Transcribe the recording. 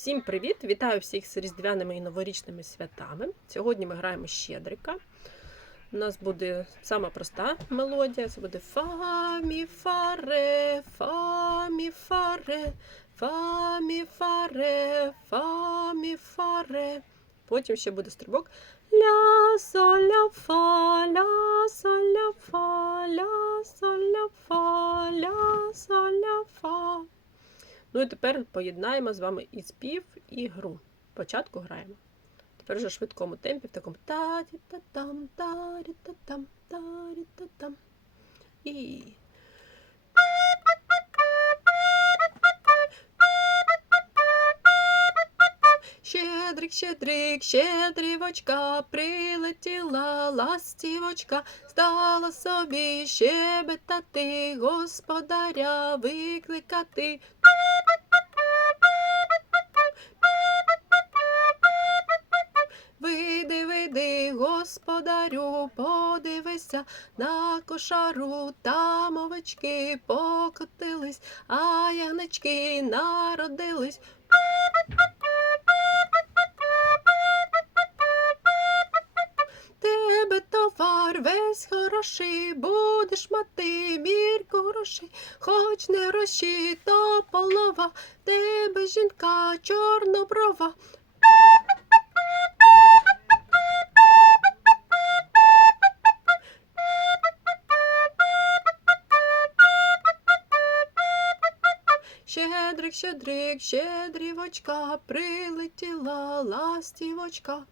Всім привіт! Вітаю всіх з різдвяними і новорічними святами. Сьогодні ми граємо щедрика. У нас буде сама проста мелодія. Це буде фа, мі, фа, ре, фа, мі, фа, ре, фа, мі, фа, ре, фа, мі, фа, ре. Потім ще буде стрибок. Ля, соль, Ну і тепер поєднаємо з вами і спів, і гру. Спочатку граємо. Тепер вже в швидкому темпі, в такому тарі-та-там, тарі-та-там, тарі-та-там. І. Щедрик, щедрик, щедрівочка, прилетіла ластівочка, стала собі щебетати, господаря викликати. Господарю, подивися на кошару, там овечки покотились, а ягнички народились. Тебе товар весь хороший, будеш мати мірку грошей, хоч не гроші, то полова, тебе жінка чорноброва. Щедрик, щедрик, щедрівочка, прилетіла ластівочка.